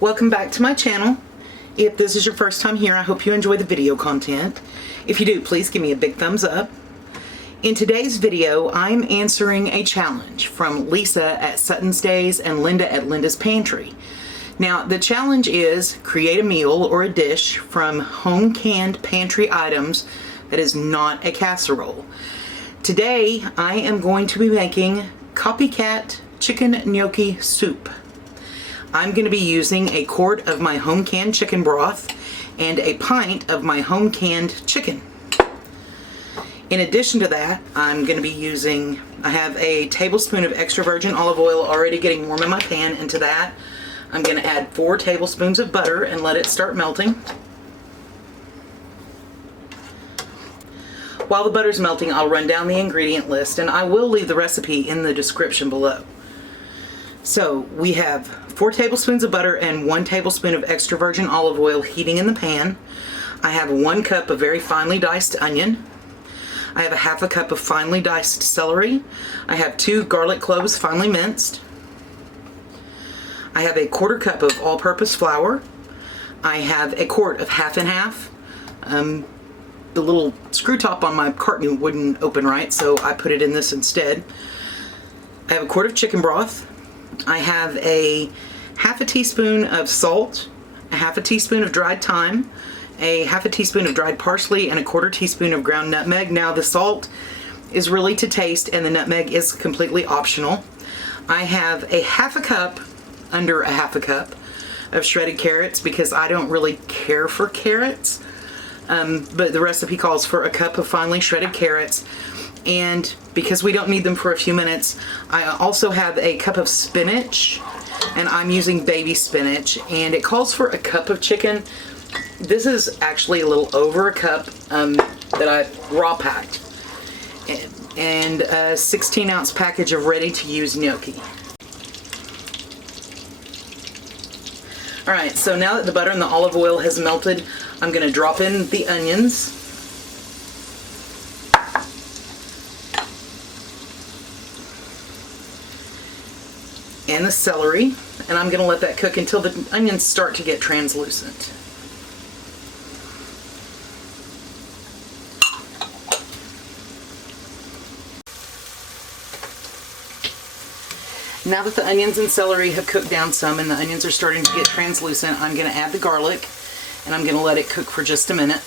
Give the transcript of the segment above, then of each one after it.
Welcome back to my channel. If this is your first time here, I hope you enjoy the video content. If you do, please give me a big thumbs up. In today's video, I'm answering a challenge from Lisa at Sutton's Daze and Linda at Linda's Pantry. Now, the challenge is create a meal or a dish from home canned pantry items that is not a casserole. Today, I am going to be making Copycat chicken gnocchi soup. I'm going to be using a quart of my home canned chicken broth and a pint of my home canned chicken. In addition to that, I'm going to be using, I have a tablespoon of extra virgin olive oil already getting warm in my pan. Into that, I'm going to add 4 tablespoons of butter and let it start melting. While the butter's melting, I'll run down the ingredient list, and I will leave the recipe in the description below. So we have 4 tablespoons of butter and 1 tablespoon of extra virgin olive oil heating in the pan. I have 1 cup of very finely diced onion. I have a half a cup of finely diced celery. I have 2 garlic cloves finely minced. I have a 1/4 cup of all-purpose flour. I have a quart of half and half. The little screw top on my carton wouldn't open right, so I put it in this instead. I have a quart of chicken broth. I have a half a teaspoon of salt, a half a teaspoon of dried thyme, a half a teaspoon of dried parsley, and a 1/4 teaspoon of ground nutmeg. Now the salt is really to taste and the nutmeg is completely optional. I have a half a cup, under a half a cup, of shredded carrots because I don't really care for carrots, but the recipe calls for a cup of finely shredded carrots. And because we don't need them for a few minutes, I also have a cup of spinach, and I'm using baby spinach, and it calls for a cup of chicken. This is actually a little over a cup that I raw packed, and a 16-ounce package of ready-to-use gnocchi. Alright, so now that the butter and the olive oil has melted, I'm going to drop in the onions. And the celery, and I'm going to let that cook until the onions start to get translucent. Now that the onions and celery have cooked down some and the onions are starting to get translucent, I'm going to add the garlic, and I'm going to let it cook for just a minute.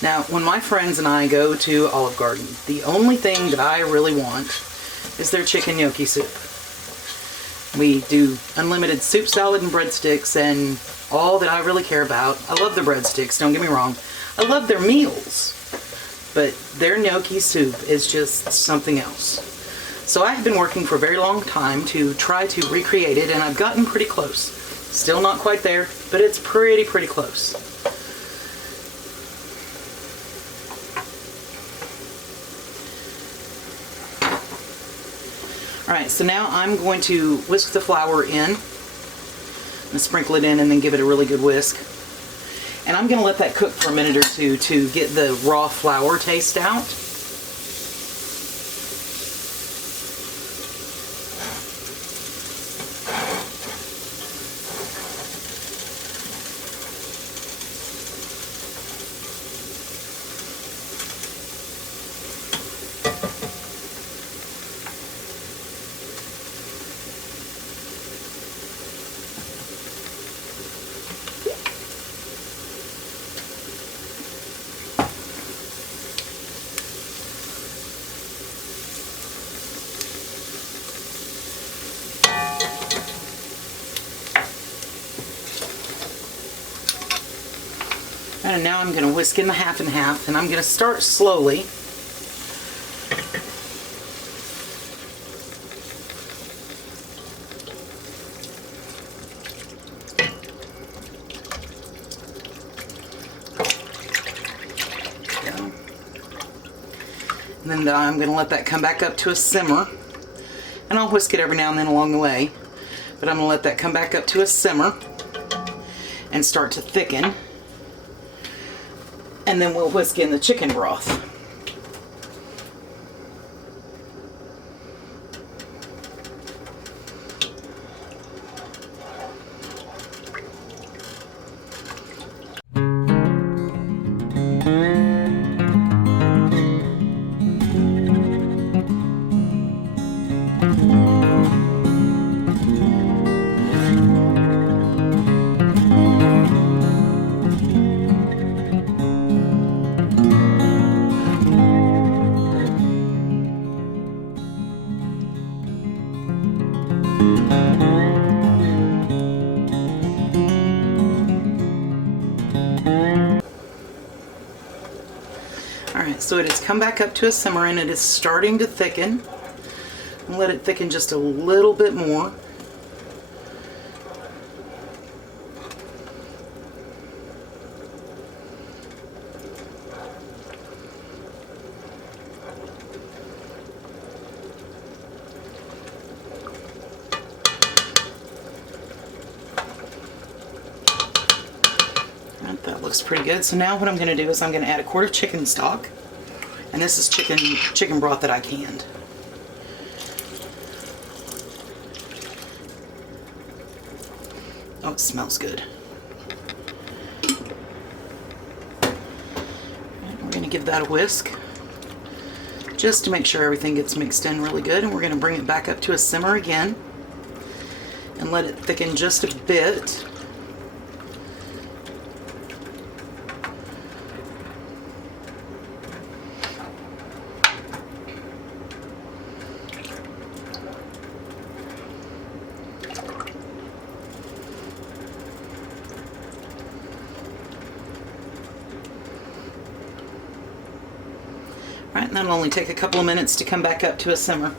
Now, when my friends and I go to Olive Garden, the only thing that I really want is their chicken gnocchi soup. We do unlimited soup, salad, and breadsticks, and all that I really care about. I love the breadsticks, don't get me wrong. I love their meals, but their gnocchi soup is just something else. So I have been working for a very long time to try to recreate it, and I've gotten pretty close. Still not quite there, but it's pretty close. Alright, so now I'm going to whisk the flour in and sprinkle it in and then give it a really good whisk. And I'm going to let that cook for a minute or two to get the raw flour taste out. And now I'm going to whisk in the half and half, and I'm going to start slowly. And then I'm going to let that come back up to a simmer, and I'll whisk it every now and then along the way. But I'm going to let that come back up to a simmer and start to thicken. And then we'll whisk in the chicken broth. Alright, so it has come back up to a simmer and it is starting to thicken. I'll let it thicken just a little bit more. That looks pretty good. So now what I'm going to do is I'm going to add a quart of chicken stock. And this is chicken broth that I canned. Oh, it smells good. And we're going to give that a whisk just to make sure everything gets mixed in really good. And we're going to bring it back up to a simmer again and let it thicken just a bit. Right, and that'll only take a couple of minutes to come back up to a simmer.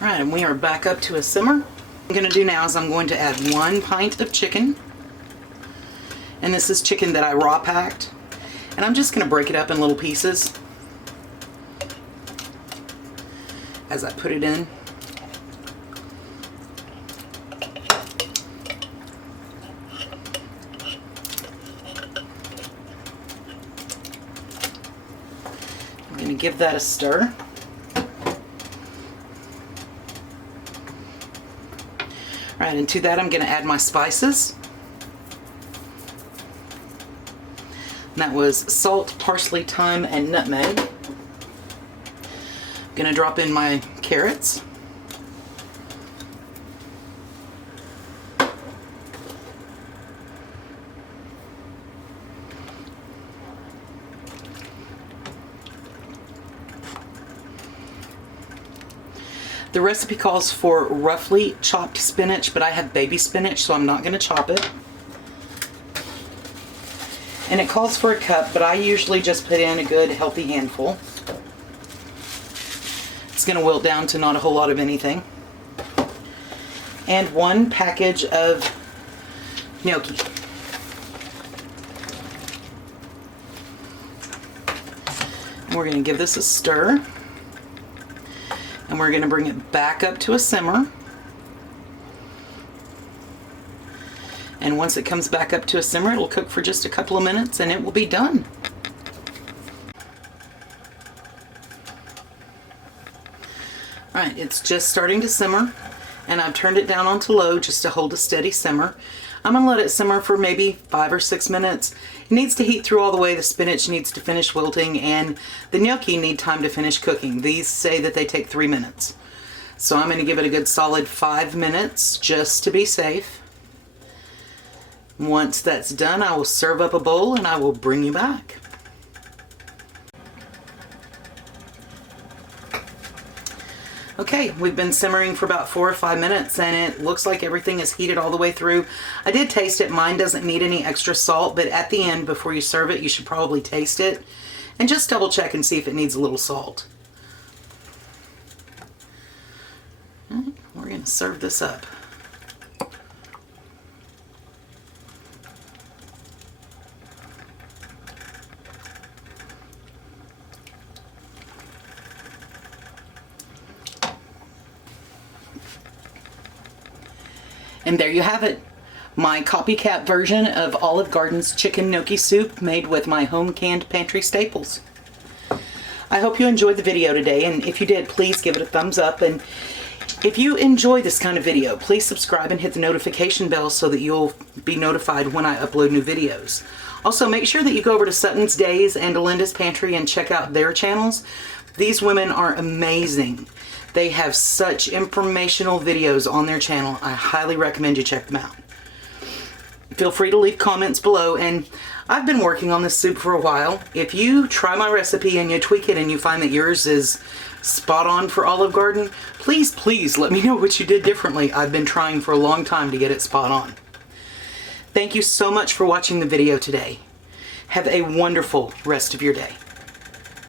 Alright, and we are back up to a simmer. What I'm going to do now is I'm going to add 1 pint of chicken. And this is chicken that I raw packed. And I'm just going to break it up in little pieces as I put it in. I'm going to give that a stir. Right, and to that I'm going to add my spices. And that was salt, parsley, thyme, and nutmeg. I'm going to drop in my carrots. The recipe calls for roughly chopped spinach, but I have baby spinach, so I'm not going to chop it. And it calls for a cup, but I usually just put in a good healthy handful. It's going to wilt down to not a whole lot of anything. And 1 package of gnocchi. And we're going to give this a stir. And we're going to bring it back up to a simmer. And once it comes back up to a simmer, it'll cook for just a couple of minutes and it will be done. Alright, it's just starting to simmer and I've turned it down onto low just to hold a steady simmer. I'm going to let it simmer for maybe 5 or 6 minutes. It needs to heat through all the way. The spinach needs to finish wilting and the gnocchi need time to finish cooking. These say that they take 3 minutes. So I'm going to give it a good solid 5 minutes just to be safe. Once that's done, I will serve up a bowl and I will bring you back. Okay, we've been simmering for about 4 or 5 minutes and it looks like everything is heated all the way through. I did taste it. Mine doesn't need any extra salt, but at the end, before you serve it, you should probably taste it and just double check and see if it needs a little salt. All right, we're going to serve this up. And there you have it, my copycat version of Olive Garden's chicken gnocchi soup made with my home canned pantry staples. I hope you enjoyed the video today, and if you did, please give it a thumbs up. And if you enjoy this kind of video, please subscribe and hit the notification bell so that you'll be notified when I upload new videos. Also, make sure that you go over to Sutton's, Daze, and Linda's Pantry and check out their channels. These women are amazing. They have such informational videos on their channel. I highly recommend you check them out. Feel free to leave comments below, and I've been working on this soup for a while. If you try my recipe and you tweak it and you find that yours is spot on for Olive Garden, please let me know what you did differently. I've been trying for a long time to get it spot on. Thank you so much for watching the video today. Have a wonderful rest of your day.